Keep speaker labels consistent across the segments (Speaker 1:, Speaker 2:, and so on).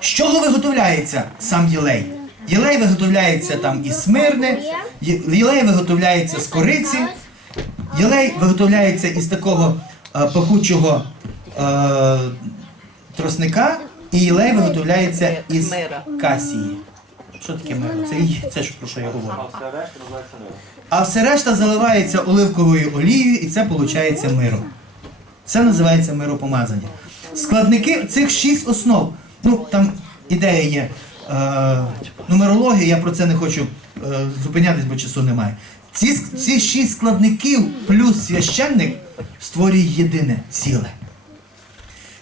Speaker 1: З чого виготовляється сам єлей? Єлей виготовляється там із смирни, єлей виготовляється з кориці, єлей виготовляється із такого е, пахучого е, тросника, і єлей виготовляється із касії. Що таке миро? Це, і це ж про що я говорю.
Speaker 2: А все решта.
Speaker 1: Заливається оливковою олією, і це виходить миро. Це називається миропомазання. Складники цих шість основ. Ну, там ідея є. Е, нумерологія, я про це не хочу е, зупинятись, бо часу немає. Ці, ці шість складників плюс священник створює єдине ціле.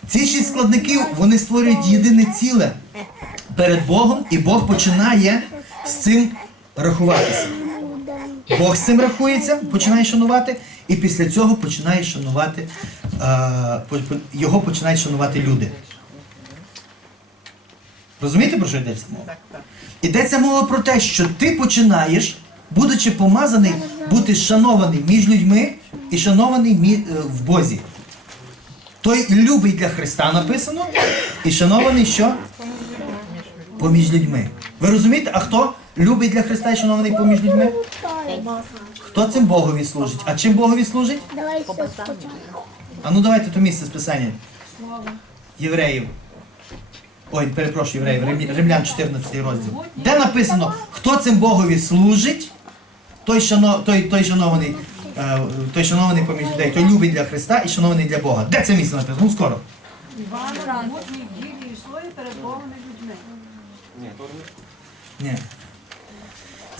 Speaker 1: Ці шість складників вони створюють єдине ціле перед Богом, і Бог починає з цим рахуватися. Бог з цим рахується, починає шанувати, і після цього починає шанувати, е, його починають шанувати люди. Розумієте, про що йдеться мова?
Speaker 3: Так, так.
Speaker 1: Йдеться мова про те, що ти починаєш, будучи помазаний, бути шанований між людьми і шанований е, в Бозі. Той любий для Христа написано, і шанований що? Поміж людьми. Ви розумієте, а хто любий для Христа і шанований поміж людьми? Хто цим Богові служить? А чим Богові служить?
Speaker 4: Давай все спочатку.
Speaker 1: А ну давайте то місце з писання. Євреїв. Ой, перепрошую, євреїв, Рим- Римлян 14 розділ. Де написано, хто цим Богові служить, той, шано, той, той шанований, е, той шанований поміж людей, той любить для Христа і шанований для Бога. Де це місце написано? Ну скоро.
Speaker 5: Івана, мутні ділі і свої перед Богом і людьми.
Speaker 2: Ні, то не
Speaker 1: Ні.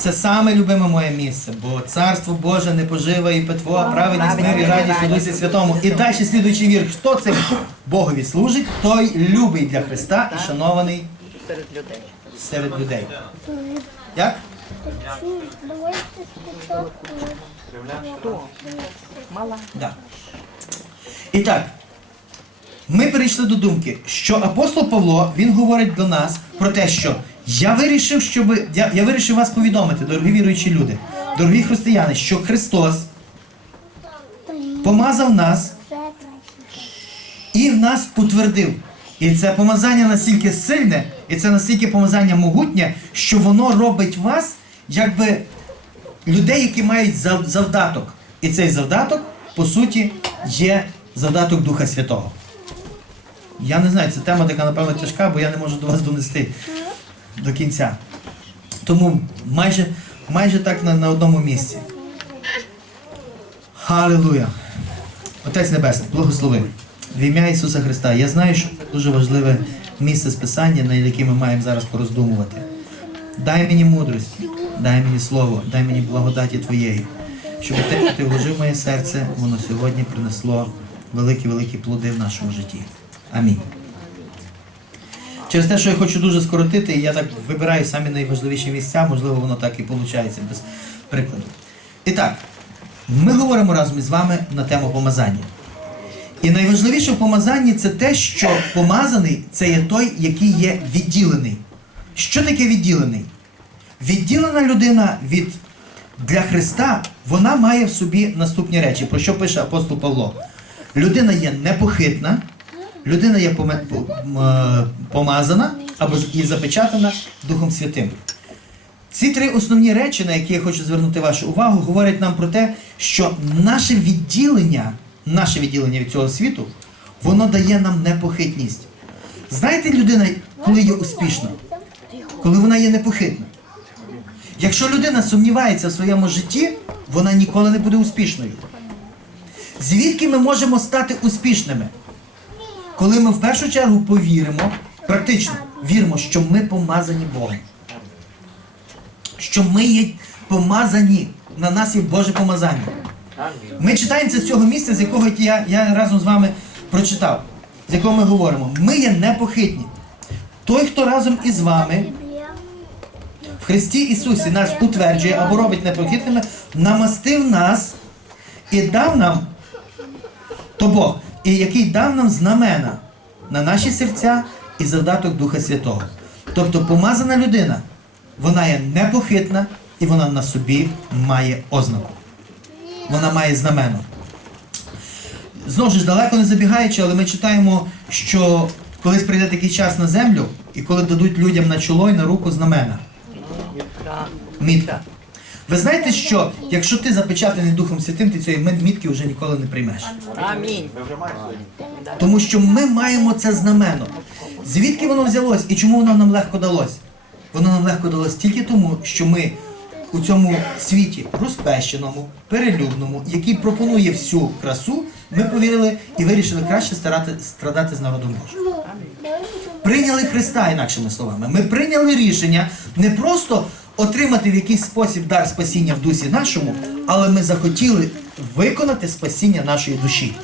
Speaker 1: Це саме любиме моє місце, бо царство Боже не пожива і петво, а праведність, мир і радість у Дусі Святому. І далі слідуючий вір, хто цим Богові служить, той любий для Христа і шанований
Speaker 3: Перед людей.
Speaker 1: серед людей. Як?
Speaker 3: Мала.
Speaker 1: Да. І так, ми перейшли до думки, що апостол Павло він говорить до нас про те, що я вирішив, щоб я, я вирішив вас повідомити, дорогі віруючі люди, дорогі християни, що Христос помазав нас і в нас утвердив. І це помазання настільки сильне, і це настільки помазання могутнє, що воно робить вас, якби людей, які мають завдаток. І цей завдаток, по суті, є завдаток Духа Святого. Я не знаю, ця тема така, напевно, тяжка, бо я не можу до вас донести до кінця. Тому майже, майже так на, на одному місці. Халилуя! Отець Небесний, благослови. В ім'я Ісуса Христа. Я знаю, що це дуже важливе місце списання, на яке ми маємо зараз пороздумувати. Дай мені мудрості, дай мені слово, дай мені благодаті Твоєї, щоб те, що ти вложив моє серце, воно сьогодні принесло великі-великі плоди в нашому житті. Амінь. Через те, що я хочу дуже скоротити, я так вибираю самі найважливіші місця, можливо, воно так і виходить без прикладу. І так, ми говоримо разом із вами на тему помазання. І найважливіше в помазанні це те, що помазаний це є той, який є відділений. Що таке відділений? Відділена людина від для Христа, вона має в собі наступні речі, про що пише апостол Павло. Людина є непохитна, людина є е, помазана або і запечатана Духом Святим. Ці три основні речі, на які я хочу звернути вашу увагу, говорять нам про те, що наше відділення, наше відділення від цього світу, воно дає нам непохитність. Знаєте, людина, коли є успішна, коли вона є непохитна. Якщо людина сумнівається в своєму житті, вона ніколи не буде успішною. Звідки ми можемо стати успішними? Коли ми в першу чергу повіримо, практично віримо, що ми помазані Богом що ми є помазані, на нас є Боже помазання. Ми читаємо це з цього місця, з якого я, я разом з вами прочитав, з якого ми говоримо. Ми є непохитні. Той, хто разом із вами в Христі Ісусі нас утверджує або робить непохитними, намастив нас і дав нам, то Бог, і який дав нам знамена на наші серця і завдаток Духа Святого. Тобто помазана людина, вона є непохитна і вона на собі має ознаку. Вона має знамено. Знову ж далеко не забігаючи, але ми читаємо, що колись прийде такий час на землю, і коли дадуть людям на чоло і на руку знамена. Мітка. Ви знаєте, що якщо ти запечатаний Духом Святим, ти цієї мітки вже ніколи не приймеш.
Speaker 3: Амінь.
Speaker 1: Тому що ми маємо це знамено. Звідки воно взялось і чому воно нам легко далось? Воно нам легко далось тільки тому, що ми у цьому світі розпещеному, перелюбному, який пропонує всю красу, ми повірили і вирішили краще старати, страдати з народом Божим. Прийняли Христа, інакшими словами. Ми прийняли рішення не просто отримати в якийсь спосіб дар спасіння в дусі нашому, але ми захотіли виконати спасіння нашої душі.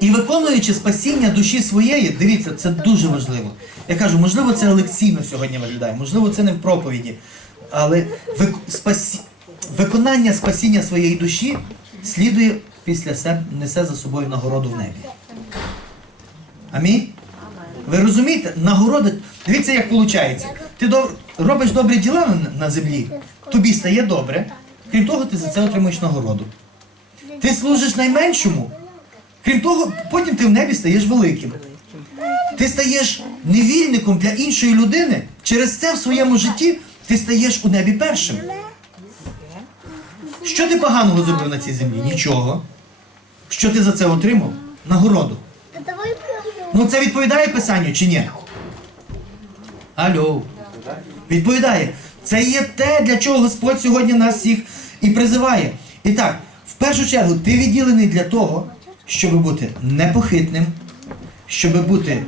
Speaker 1: І виконуючи спасіння душі своєї, дивіться, це дуже важливо. Я кажу, можливо, це лекційно сьогодні виглядає, можливо, це не в проповіді. Але вик... спасі... виконання спасіння своєї душі слідує після себе, несе за собою нагороду в небі. Амінь? Ви розумієте? Нагорода. Дивіться, як виходить. Ти доб... робиш добрі діла на, на землі, тобі стає добре. Крім того, ти за це отримуєш нагороду. Ти служиш найменшому. Крім того, потім ти в небі стаєш великим. Ти стаєш невільником для іншої людини. Через це в своєму житті ти стаєш у небі першим. Що ти поганого зробив на цій землі? Нічого. Що ти за це отримав? Нагороду. Ну це відповідає писанню чи ні? Алло. Відповідає. Це є те, для чого Господь сьогодні нас всіх і призиває. І так, в першу чергу, ти відділений для того, щоб бути непохитним, щоб бути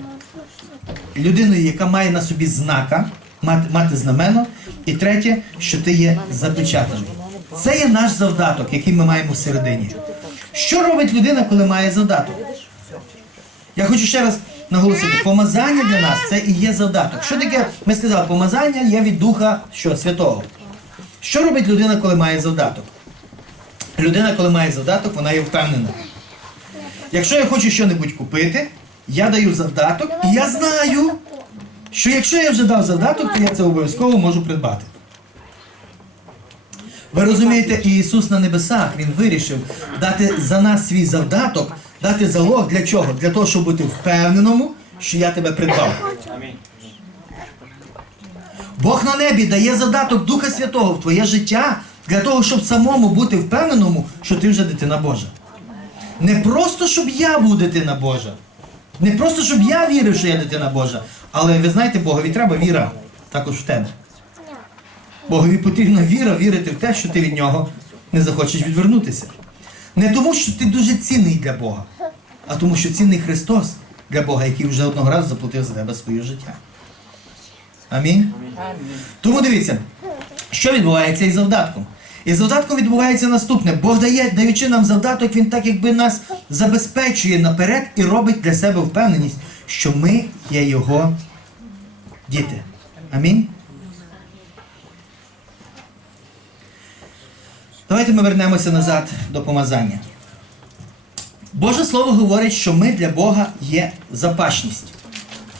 Speaker 1: людиною, яка має на собі знака, мати, мати знамено. І третє, що ти є запечатаний. Це є наш завдаток, який ми маємо всередині. Що робить людина, коли має завдаток? Я хочу ще раз наголосити, помазання для нас це і є завдаток. Що таке? Ми сказали, помазання є від Духа що, Святого. Що робить людина, коли має завдаток? Людина, коли має завдаток, вона є впевнена. Якщо я хочу щось купити, я даю завдаток, і я знаю, що якщо я вже дав завдаток, то я це обов'язково можу придбати. Ви розумієте, Ісус на небесах Він вирішив дати за нас свій завдаток, дати залог для чого? Для того, щоб бути впевненому, що я тебе придбав. Бог на небі дає задаток Духа Святого в твоє життя для того, щоб самому бути впевненому, що ти вже дитина Божа. Не просто, щоб я був дитина Божа. Не просто, щоб я вірив, що я дитина Божа. Але ви знаєте, Богові треба віра також в тебе. Богові потрібна віра, вірити в те, що ти від нього не захочеш відвернутися. Не тому, що ти дуже цінний для Бога, а тому, що цінний Христос для Бога, який вже одного разу заплатив за тебе своє життя. Амінь. Тому дивіться, що відбувається із завдатком. І з завдатком відбувається наступне. Бог дає, даючи нам завдаток, він так якби нас забезпечує наперед і робить для себе впевненість, що ми є його діти. Амінь. Давайте ми вернемося назад до помазання. Боже Слово говорить, що ми для Бога є запашність.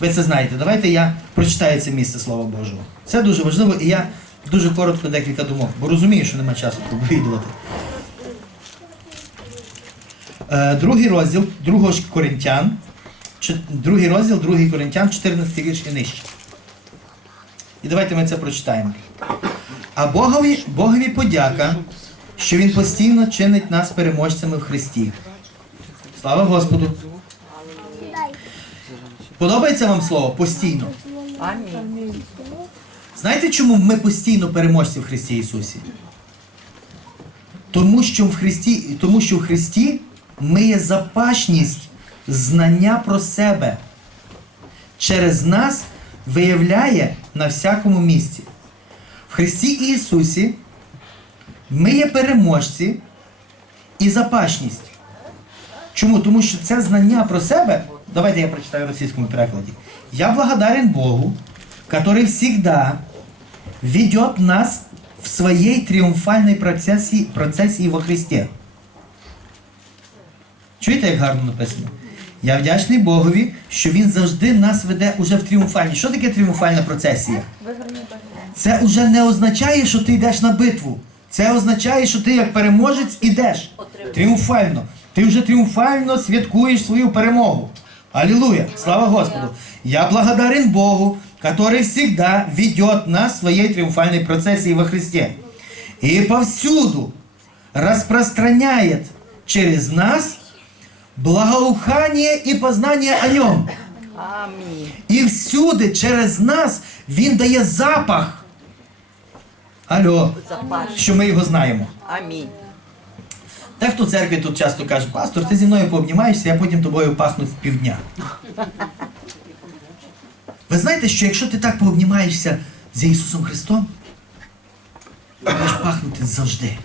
Speaker 1: Ви це знаєте. Давайте я прочитаю це місце Слова Божого. Це дуже важливо, і я дуже коротко декілька думок, бо розумію, що немає часу проповідувати. Е, Другий розділ другого ж Коринтян, другий розділ, другий Коринтян, 14 вірш і нижче. І давайте ми це прочитаємо. А Богові, Богові подяка, що Він постійно чинить нас переможцями в Христі. Слава Господу! Подобається вам слово постійно?
Speaker 3: Амінь.
Speaker 1: Знаєте, чому ми постійно переможці в Христі Ісусі? Тому що в Христі, тому що в Христі ми є запашність знання про себе. Через нас виявляє на всякому місці. В Христі Ісусі ми є переможці і запашність. Чому? Тому що це знання про себе. Давайте я прочитаю в російському перекладі. Я благодарен Богу, который всегда ведет нас в своей триумфальной процессии, процесії во Христі. Чуєте, як гарно написано? Я вдячний Богові, що Він завжди нас веде уже в тріумфальній. Що таке тріумфальна процесія? Це вже не означає, що ти йдеш на битву. Це означає, що ти як переможець ідеш. Тріумфально. Ти вже тріумфально святкуєш свою перемогу. Аллилуйя! Слава Господу! Я благодарен Богу, который всегда ведет нас в своей триумфальной процессии во Христе. И повсюду распространяет через нас благоухание и познание о нем.
Speaker 3: Амінь.
Speaker 1: І всюди через нас він дає запах. Алло, що ми його знаємо.
Speaker 3: Амінь.
Speaker 1: Дехто в церкві тут часто каже, пастор, ти зі мною пообнімаєшся, я потім тобою пахну в півдня. Ви знаєте, що якщо ти так пообнімаєшся з Ісусом Христом, ти будеш пахнути завжди.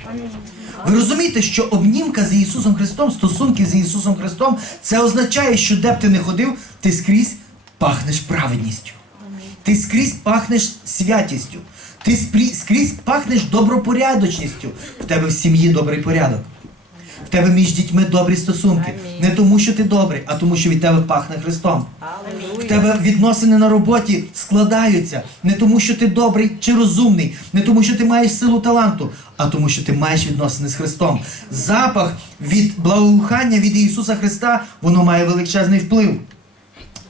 Speaker 1: Ви розумієте, що обнімка з Ісусом Христом, стосунки з Ісусом Христом, це означає, що де б ти не ходив, ти скрізь пахнеш праведністю. Ти скрізь пахнеш святістю. Ти скрізь пахнеш добропорядочністю. В тебе в сім'ї добрий порядок. В тебе між дітьми добрі стосунки.
Speaker 3: Амінь.
Speaker 1: Не тому, що ти добрий, а тому, що від тебе пахне Христом. В тебе відносини на роботі складаються не тому, що ти добрий чи розумний, не тому, що ти маєш силу таланту, а тому, що ти маєш відносини з Христом. Запах від благоухання від Ісуса Христа, воно має величезний вплив.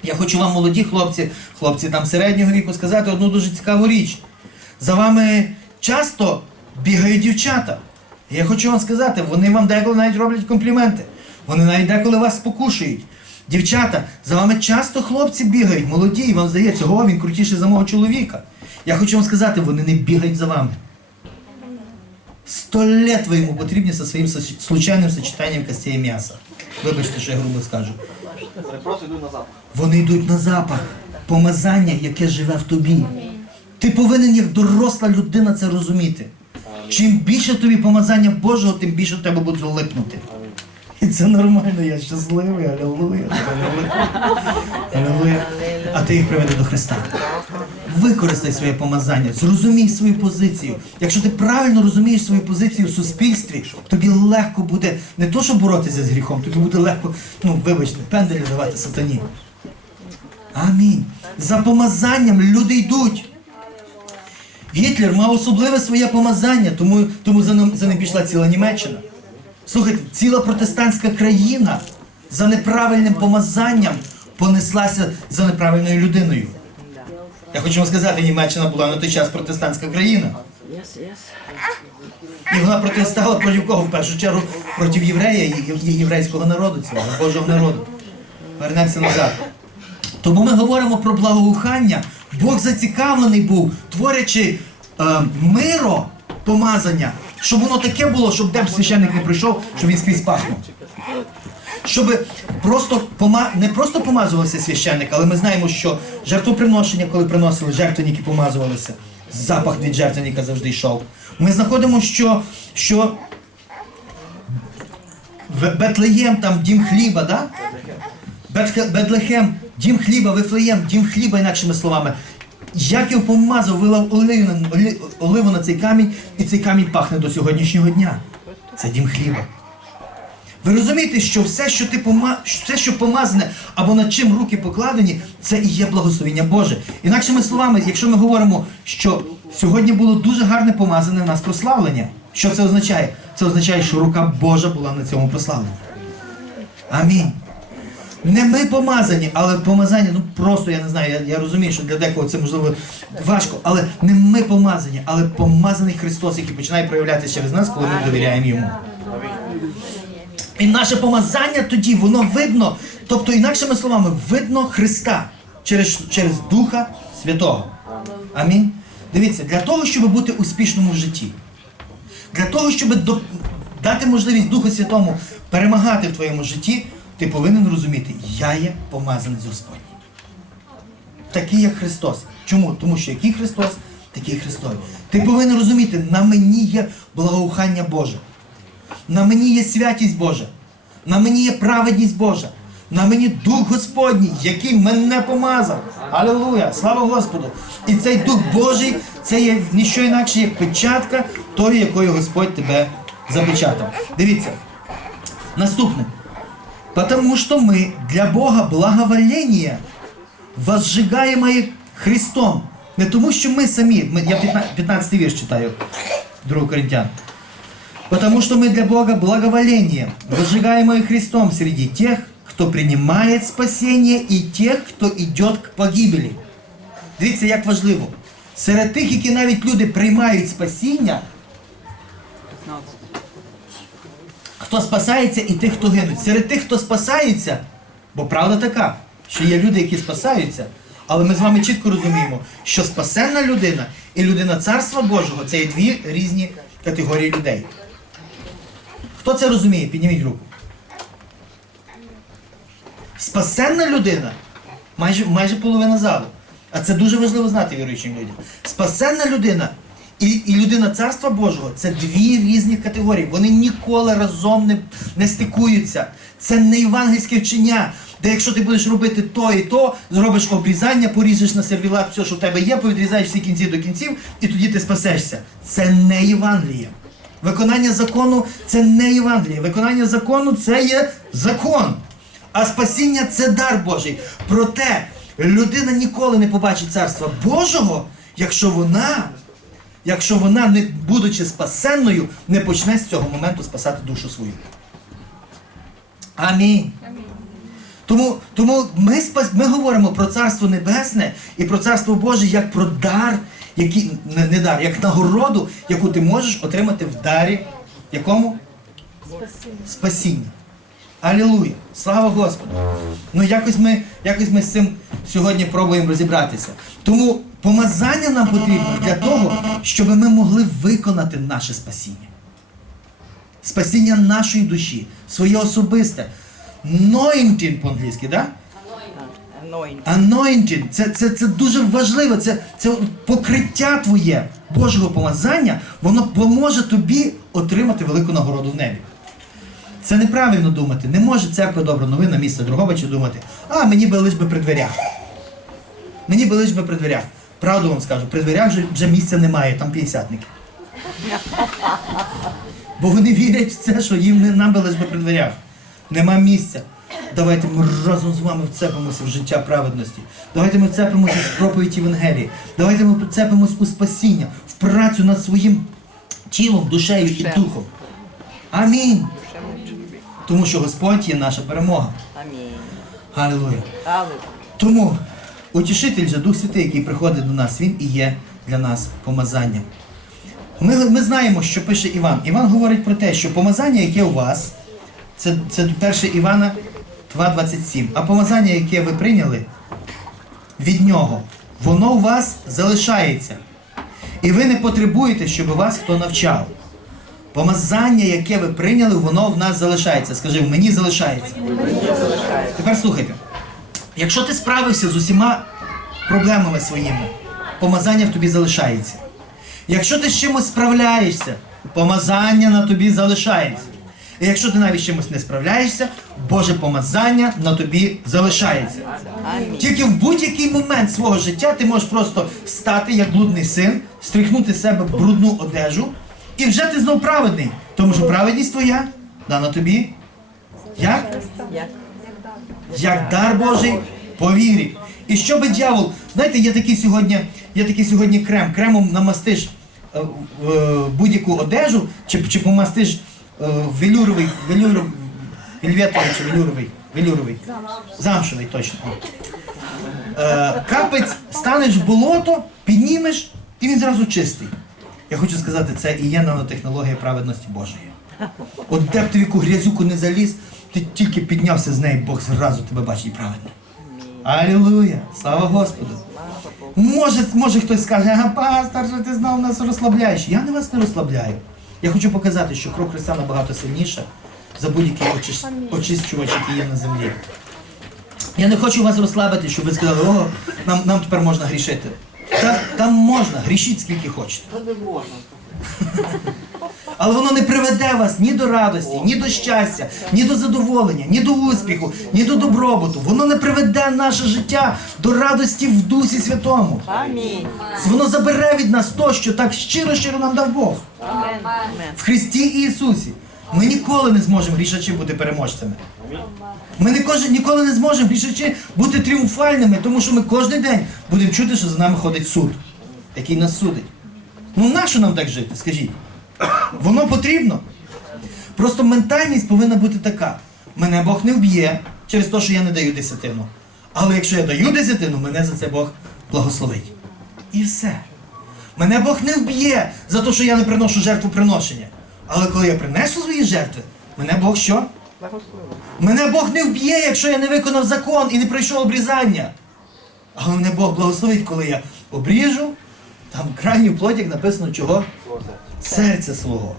Speaker 1: Я хочу вам, молоді хлопці, хлопці там середнього віку, сказати одну дуже цікаву річ. За вами часто бігають дівчата. Я хочу вам сказати, вони вам деколи навіть роблять компліменти. Вони навіть деколи вас спокушують. Дівчата, за вами часто хлопці бігають, молоді, і вам здається, о, він крутіший за мого чоловіка. Я хочу вам сказати, вони не бігають за вами. Сто лет ви йому потрібні зі своїм случайним сочетанням костей і м'яса. Вибачте, що я грубо скажу.
Speaker 2: Вони просто йдуть на запах.
Speaker 1: Вони йдуть на запах, помазання, яке живе в тобі. Ти повинен як доросла людина це розуміти. Чим більше тобі помазання Божого, тим більше тебе буде липнути. І це нормально, я щасливий, алілуя. Алілуя. А ти їх приведи до Христа. Використай своє помазання, зрозумій свою позицію. Якщо ти правильно розумієш свою позицію в суспільстві, тобі легко буде не то, що боротися з гріхом, тобі буде легко, ну вибачте, пенделі давати сатані. Амінь. За помазанням люди йдуть. Гітлер мав особливе своє помазання, тому, тому за, ним, за ним пішла ціла Німеччина. Слухайте, ціла протестантська країна за неправильним помазанням понеслася за неправильною людиною. Я хочу вам сказати, Німеччина була на той час протестантська країна. І вона протестувала проти кого? В першу чергу проти єврея і єврейського народу цього, Божого народу. Вернемося назад. Тому ми говоримо про благоухання. Бог зацікавлений був, творячи е, миро помазання, щоб воно таке було, щоб де б священник не прийшов, щоб він скрізь пахнув. Щоб просто пома... не просто помазувався священник, але ми знаємо, що жертвоприношення, коли приносили жертвенники, помазувалися. Запах від жертвенника завжди йшов. Ми знаходимо, що, що в- Бетлеєм там дім хліба, да? Бетлехем, дім хліба, Вифлеєм, дім хліба, інакшими словами. Яків помазав, вилав оливу на, оливу на цей камінь, і цей камінь пахне до сьогоднішнього дня. Це дім хліба. Ви розумієте, що все, що ти пома... все, що помазане або над чим руки покладені, це і є благословення Боже. Інакшими словами, якщо ми говоримо, що сьогодні було дуже гарне помазане в нас прославлення, що це означає? Це означає, що рука Божа була на цьому прославленні. Амінь. Не ми помазані, але помазання, ну просто я не знаю, я, я розумію, що для декого це можливо важко, але не ми помазані, але помазаний Христос, який починає проявлятися через нас, коли ми довіряємо йому. І наше помазання тоді, воно видно, тобто, інакшими словами, видно Христа через, через Духа Святого. Амінь. Дивіться, для того, щоб бути успішним в житті, для того, щоб до- дати можливість Духу Святому перемагати в твоєму житті, ти повинен розуміти, я є помазанець Господній. Такий, як Христос. Чому? Тому що який Христос, такий Христос. Ти повинен розуміти, на мені є благоухання Боже. На мені є святість Божа, на мені є праведність Божа, на мені Дух Господній, який мене помазав. Алілуя! Слава Господу! І цей Дух Божий це є ніщо інакше, як печатка тої, якою Господь тебе запечатав. Дивіться. Наступне. Потому что мы для Бога благоволение возжигаемое Христом. Не тому, що ми самі, ми- я 15, 15 вірш читаю, 2 Коринтян. Потому что мы для Бога благоволение, возжигаемое Христом среди тех, кто принимает спасение, и тех, хто идет к погибелі. Дивіться, як важливо. Серед тих, які навіть люди приймають спасіння, хто спасається і тих, хто гинуть. Серед тих, хто спасається, бо правда така, що є люди, які спасаються, але ми з вами чітко розуміємо, що спасенна людина і людина Царства Божого це є дві різні категорії людей. Хто це розуміє? Підніміть руку. Спасенна людина майже, майже половина залу. А це дуже важливо знати віруючим людям. Спасенна людина і, і людина Царства Божого це дві різні категорії. Вони ніколи разом не, не стикуються. Це не євангельське вчення, де якщо ти будеш робити то і то, зробиш обрізання, поріжеш на сервілат все, що в тебе є, повідрізаєш всі кінці до кінців, і тоді ти спасешся. Це не Євангеліє. Виконання закону це не Євангеліє. Виконання закону це є закон. А спасіння це дар Божий. Проте людина ніколи не побачить царства Божого, якщо вона, якщо вона, не будучи спасенною, не почне з цього моменту спасати душу свою. Амінь. Тому, тому ми, спас, ми говоримо про Царство Небесне і про Царство Боже як про дар, який, не, не дар, як нагороду, яку ти можеш отримати в дарі якому? Спасіння. Алілуя! Слава Господу! Ну якось ми, якось ми з цим сьогодні пробуємо розібратися. Тому помазання нам потрібно для того, щоб ми могли виконати наше спасіння. Спасіння нашої душі, своє особисте. Anointing по-англійськи, так?
Speaker 3: Anointing,
Speaker 1: це, це, це дуже важливо, це, це покриття твоє Божого помазання, воно поможе тобі отримати велику нагороду в небі. Це неправильно думати. Не може церква добра новина міста Другобича думати, а мені би лиш би при дверях. Мені би лиш би при дверях. Правду вам скажу, при дверях вже, вже місця немає, там п'ятдесятники. Бо вони вірять в це, що їм не нам би при дверях. Нема місця. Давайте ми разом з вами вцепимося в життя праведності. Давайте ми вцепимося в проповідь Євангелії. Давайте ми вцепимося у спасіння, в працю над своїм тілом, душею і духом. Амінь. Тому що Господь є наша перемога.
Speaker 3: Амінь.
Speaker 1: Галилуя. Тому утішитель же Дух Святий, який приходить до нас, він і є для нас помазанням. Ми, ми знаємо, що пише Іван. Іван говорить про те, що помазання, яке у вас, це, це 1 Івана 2,27. А помазання, яке ви прийняли від нього, воно у вас залишається. І ви не потребуєте, щоб вас хто навчав. Помазання, яке ви прийняли, воно в нас залишається. Скажи, в мені залишається. Тепер слухайте. Якщо ти справився з усіма проблемами своїми, помазання в тобі залишається. Якщо ти з чимось справляєшся, помазання на тобі залишається. І якщо ти навіть з чимось не справляєшся, Боже помазання на тобі залишається. Тільки в будь-який момент свого життя ти можеш просто стати як блудний син, стряхнути з себе брудну одежу, і вже ти знов праведний. Тому що праведність твоя дана тобі. Як?
Speaker 3: Як?
Speaker 1: дар Божий по вірі. І що би дьявол, знаєте, є такий сьогодні, є такий сьогодні крем. Кремом намастиш е, е, будь-яку одежу, чи, чи помастиш е, велюровий, велюровий, вельветовий чи велюровий, велюровий, замшевий точно. Е, капець, станеш в болото, піднімеш, і він зразу чистий. Я хочу сказати, це і є нанотехнологія праведності Божої. От де б ти в яку грязюку не заліз, ти тільки піднявся з неї, Бог зразу тебе бачить і праведно. Алілуя! Слава Господу! Може, може хтось скаже, ага, пастор, що ти знов нас розслабляєш. Я не вас не розслабляю. Я хочу показати, що кров Христа набагато сильніша за будь-який очис- очищувач, який є на землі. Я не хочу вас розслабити, щоб ви сказали, о, нам, нам тепер можна грішити. Та, там можна, грішіть скільки хочете.
Speaker 2: Та не можна.
Speaker 1: Але воно не приведе вас ні до радості, ні до щастя, ні до задоволення, ні до успіху, ні до добробуту. Воно не приведе наше життя до радості в Дусі Святому.
Speaker 3: Амінь.
Speaker 1: Воно забере від нас то, що так щиро щиро нам дав Бог.
Speaker 3: Амен.
Speaker 1: В Христі Ісусі. Ми ніколи не зможемо грішачі бути переможцями. Ми не кожен, ніколи не зможемо грішачі бути тріумфальними, тому що ми кожен день будемо чути, що за нами ходить суд, який нас судить. Ну нащо нам так жити, скажіть? Воно потрібно. Просто ментальність повинна бути така. Мене Бог не вб'є, через те, що я не даю десятину. Але якщо я даю десятину, мене за це Бог благословить. І все. Мене Бог не вб'є за те, що я не приношу жертву приношення. Але коли я принесу свої жертви, мене Бог що? Мене Бог не вб'є, якщо я не виконав закон і не пройшов обрізання. Але мене Бог благословить, коли я обріжу, там крайню плоть, як написано, чого? Серця свого.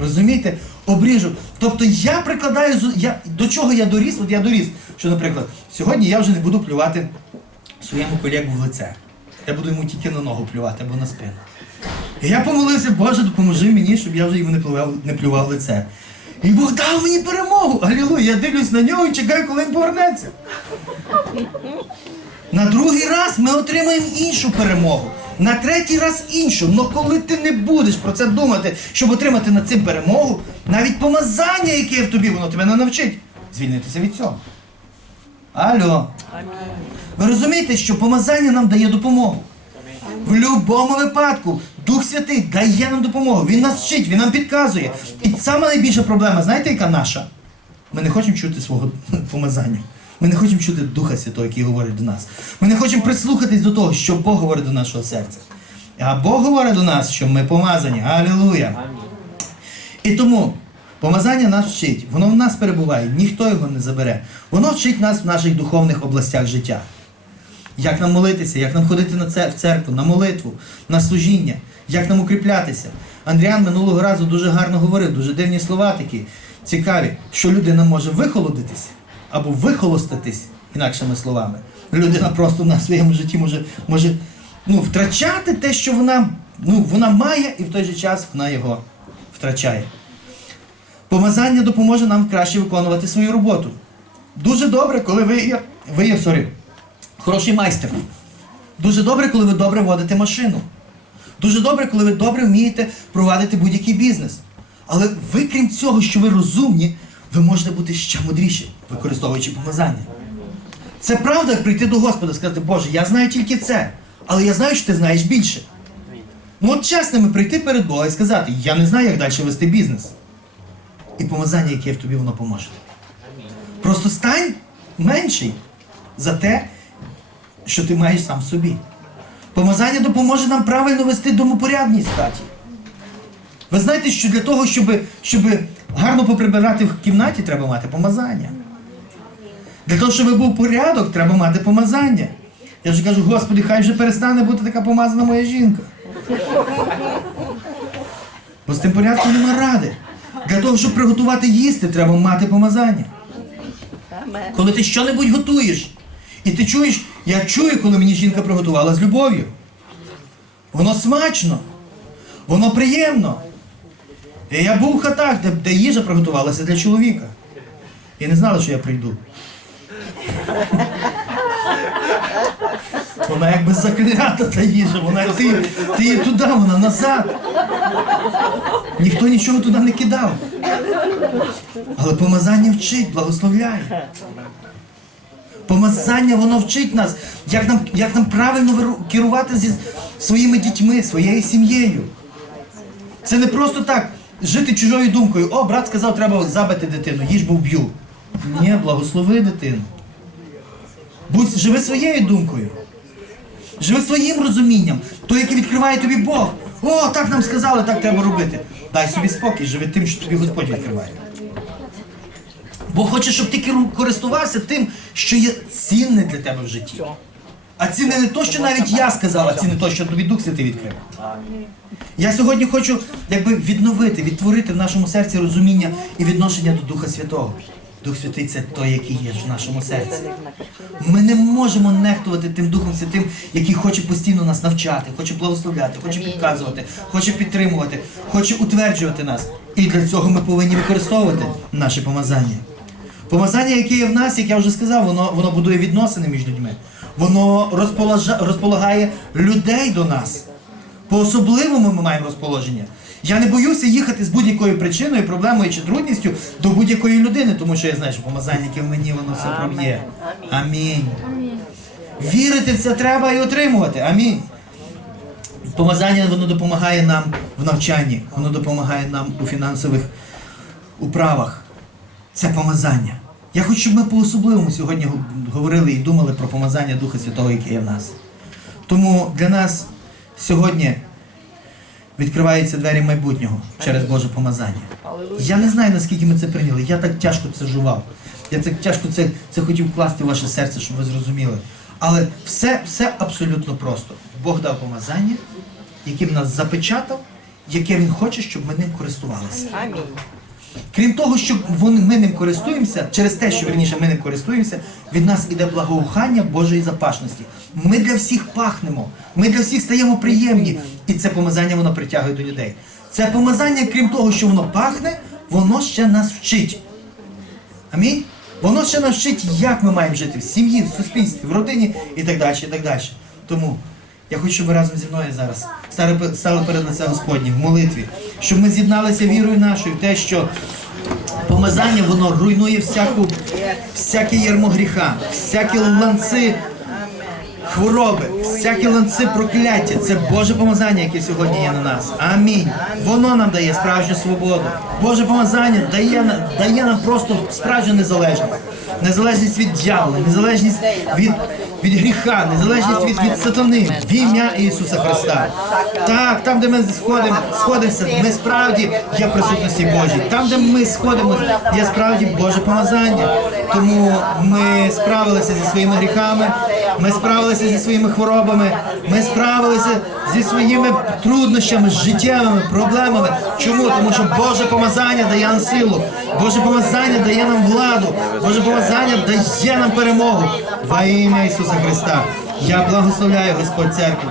Speaker 1: Розумієте? Обріжу. Тобто я прикладаю я, до чого я доріс, от я доріс, що, наприклад, сьогодні я вже не буду плювати своєму колегу в лице. Я буду йому тільки на ногу плювати або на спину. І я помолився, Боже, допоможи мені, щоб я вже йому не плював, не плював лице. І Бог дав мені перемогу. Алілуя, я дивлюсь на нього і чекаю, коли він повернеться. На другий раз ми отримаємо іншу перемогу. На третій раз іншу. Но коли ти не будеш про це думати, щоб отримати над цим перемогу, навіть помазання, яке є в тобі, воно тебе не навчить звільнитися від цього. Алло. Ви розумієте, що помазання нам дає допомогу. В будь-якому випадку Дух Святий дає нам допомогу. Він нас вчить, він нам підказує. І саме найбільша проблема, знаєте, яка наша? Ми не хочемо чути свого помазання. Ми не хочемо чути Духа Святого, який говорить до нас. Ми не хочемо прислухатись до того, що Бог говорить до нашого серця. А Бог говорить до нас, що ми помазані. Алілуя! І тому помазання нас вчить, воно в нас перебуває, ніхто його не забере. Воно вчить нас в наших духовних областях життя. Як нам молитися, як нам ходити на це, в церкву, на молитву, на служіння, як нам укріплятися. Андріан минулого разу дуже гарно говорив, дуже дивні слова такі цікаві, що людина може вихолодитись або вихолоститись, інакшими словами. Людина просто на своєму житті може, може ну, втрачати те, що вона, ну, вона має, і в той же час вона його втрачає. Помазання допоможе нам краще виконувати свою роботу. Дуже добре, коли ви є, ви є сорі, хороший майстер. Дуже добре, коли ви добре водите машину. Дуже добре, коли ви добре вмієте провадити будь-який бізнес. Але ви, крім цього, що ви розумні, ви можете бути ще мудріші, використовуючи помазання. Це правда, прийти до Господа і сказати, Боже, я знаю тільки це, але я знаю, що ти знаєш більше. Ну от чесними прийти перед Бога і сказати, я не знаю, як далі вести бізнес. І помазання, яке в тобі, воно поможе. Просто стань менший за те, що ти маєш сам в собі. Помазання допоможе нам правильно вести домопорядність в хаті. Ви знаєте, що для того, щоб, щоб гарно поприбирати в кімнаті, треба мати помазання. Для того, щоб був порядок, треба мати помазання. Я вже кажу, Господи, хай вже перестане бути така помазана моя жінка. Бо з тим порядком нема ради. Для того, щоб приготувати їсти, треба мати помазання. Коли ти що-небудь готуєш, і ти чуєш, я чую, коли мені жінка приготувала з любов'ю. Воно смачно, воно приємно. І я був в хатах, де, де їжа приготувалася для чоловіка. І не знали, що я прийду. Вона якби заклята та їжа, вона ти, ти її туди, вона назад. Ніхто нічого туди не кидав. Але помазання вчить, благословляє. Помазання воно вчить нас, як нам, як нам правильно керувати зі своїми дітьми, своєю сім'єю. Це не просто так жити чужою думкою. О, брат сказав, треба забити дитину, їж бо вб'ю. Ні, благослови дитину. Будь живи своєю думкою. Живи своїм розумінням, то, яке відкриває тобі Бог. О, так нам сказали, так треба робити. Дай собі спокій, живи тим, що тобі Господь відкриває. Бог хоче, щоб ти користувався тим, що є цінне для тебе в житті. А цінне не то, що навіть я сказав, а цінне то, що тобі Дух Святий відкрив. Я сьогодні хочу якби відновити, відтворити в нашому серці розуміння і відношення до Духа Святого. Дух Святий це той, який є в нашому серці. Ми не можемо нехтувати тим Духом Святим, який хоче постійно нас навчати, хоче благословляти, хоче підказувати, хоче підтримувати, хоче утверджувати нас. І для цього ми повинні використовувати наше помазання. Помазання, яке є в нас, як я вже сказав, воно, воно будує відносини між людьми. Воно розполагає людей до нас. По-особливому ми маємо розположення. Я не боюся їхати з будь-якою причиною, проблемою чи трудністю до будь-якої людини, тому що я знаю, що помазання, яке в мені, воно все проб'є. Амінь. Вірити в це треба і отримувати. Амінь. Помазання воно допомагає нам в навчанні, воно допомагає нам у фінансових управах. Це помазання. Я хочу, щоб ми по-особливому сьогодні говорили і думали про помазання Духа Святого, яке є в нас. Тому для нас сьогодні відкриваються двері майбутнього через Боже помазання. Я не знаю, наскільки ми це прийняли. Я так тяжко це жував. Я так тяжко це, це хотів вкласти в ваше серце, щоб ви зрозуміли. Але все, все абсолютно просто. Бог дав помазання, яким нас запечатав, яке Він хоче, щоб ми ним користувалися.
Speaker 3: Амінь.
Speaker 1: Крім того, що вони, ми ним користуємося, через те, що верніше ми ним користуємося, від нас іде благоухання Божої запашності. Ми для всіх пахнемо, ми для всіх стаємо приємні. І це помазання воно притягує до людей. Це помазання, крім того, що воно пахне, воно ще нас вчить. Амінь. Воно ще нас вчить, як ми маємо жити в сім'ї, в суспільстві, в родині і так далі. і так далі. Тому я хочу, щоб ви разом зі мною зараз стали, перед лице Господнім в молитві, щоб ми з'єдналися вірою нашою те, що помазання воно руйнує всяку, всяке ярмо гріха, всякі ланци хвороби, всякі ланци прокляття. Це Боже помазання, яке сьогодні є на нас. Амінь. Воно нам дає справжню свободу. Боже помазання дає, дає нам просто справжню незалежність. Незалежність від дьявола, незалежність від, від гріха, незалежність від, від сатани в ім'я Ісуса Христа. Так, там, де ми сходимо, сходимося, ми справді є присутності Божій. Там, де ми сходимо, є справді Боже помазання. Тому ми справилися зі своїми гріхами, ми справилися зі своїми хворобами, ми справилися зі своїми труднощами, життєвими проблемами. Чому? Тому що Боже помазання дає нам силу, Боже помазання дає нам владу, Боже помазання дає нам перемогу. Во ім'я Ісуса Христа. Я благословляю Господь церкву.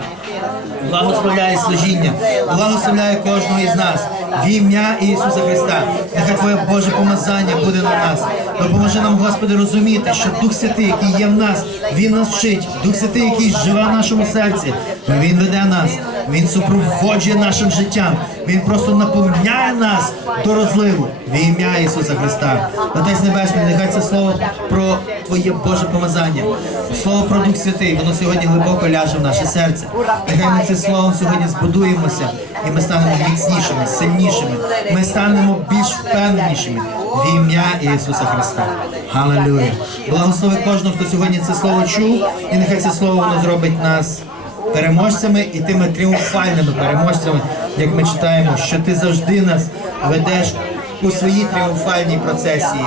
Speaker 1: благословляю служіння, благословляю кожного із нас в ім'я Ісуса Христа. Нехай Твоє Боже помазання буде на нас. Допоможи нам, Господи, розуміти, що Дух Святий, який є в нас, Він нас вчить. Дух Святий, який живе в нашому серці, Він веде нас, Він супроводжує нашим життям. Він просто наповняє нас до розливу в ім'я Ісуса Христа. Отець Небесний, нехай це слово про Твоє Боже помазання, слово про Дух Святий, воно сьогодні глибоко ляже в наше серце. Нехай ми цим словом сьогодні збудуємося, і ми станемо міцнішими, сильнішими. Ми станемо більш впевненішими в ім'я Ісуса Христа. Халилюя. Благослови кожного, хто сьогодні це слово чув, і нехай це слово воно зробить нас переможцями і тими тріумфальними переможцями, як ми читаємо, що ти завжди нас ведеш у своїй тріумфальній процесії.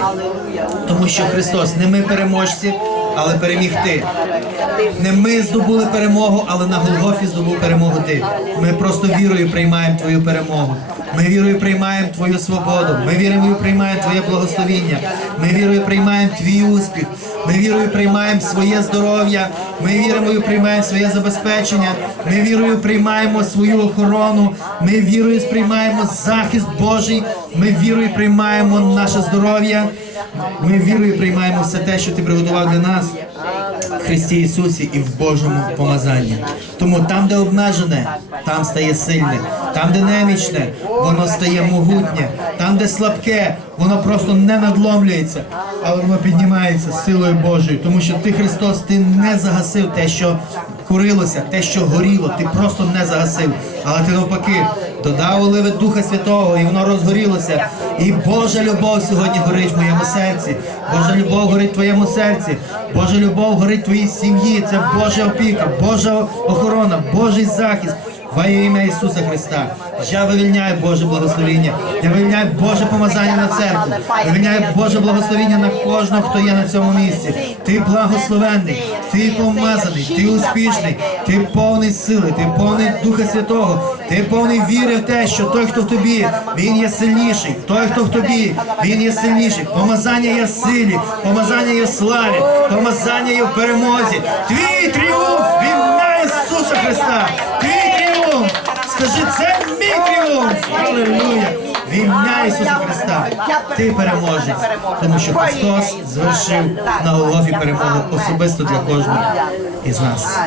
Speaker 1: Тому що Христос не ми переможці, але переміг ти. Не ми здобули перемогу, але на Голгофі здобув перемогу ти. Ми просто вірою приймаємо твою перемогу. Ми вірою приймаємо твою свободу. Ми вірою приймаємо твоє благословіння. Ми вірою приймаємо твій успіх. Ми вірою приймаємо своє здоров'я. Ми вірою приймаємо своє забезпечення. Ми вірою приймаємо свою охорону. Ми вірою сприймаємо захист Божий. Ми вірою приймаємо наше здоров'я. Ми вірою приймаємо все те, що ти приготував для нас. Христі Ісусі і в Божому помазанні. Тому там, де обмежене, там стає сильне, там, де немічне, воно стає могутнє, там, де слабке, воно просто не надломлюється, але воно піднімається силою Божою. Тому що ти, Христос, ти не загасив те, що курилося, те, що горіло, ти просто не загасив. Але ти навпаки додав оливи Духа Святого, і воно розгорілося. І Божа любов сьогодні горить в моєму серці. Божа любов горить в твоєму серці. Божа любов горить в твоїй сім'ї. Це Божа опіка, Божа охорона, Божий захист. Во ім'я Ісуса Христа. Я вивільняю Боже благословіння. Я вивільняю Боже помазання на церкву. Вивільняю Боже благословіння на кожного, хто є на цьому місці. Ти благословенний, ти помазаний, ти успішний, ти повний сили, ти повний Духа Святого, ти повний віри в те, що той, хто в тобі, він є сильніший. Той, хто в тобі, він є сильніший. Помазання є в силі, помазання є в славі, помазання є в перемозі. Твій тріумф в ім'я Ісуса Христа. Скажи, це мій тріумф. Аллилуйя. В ім'я Ісуса Христа. Ти переможець. Тому що Христос звершив на голові перемогу особисто для кожного із нас.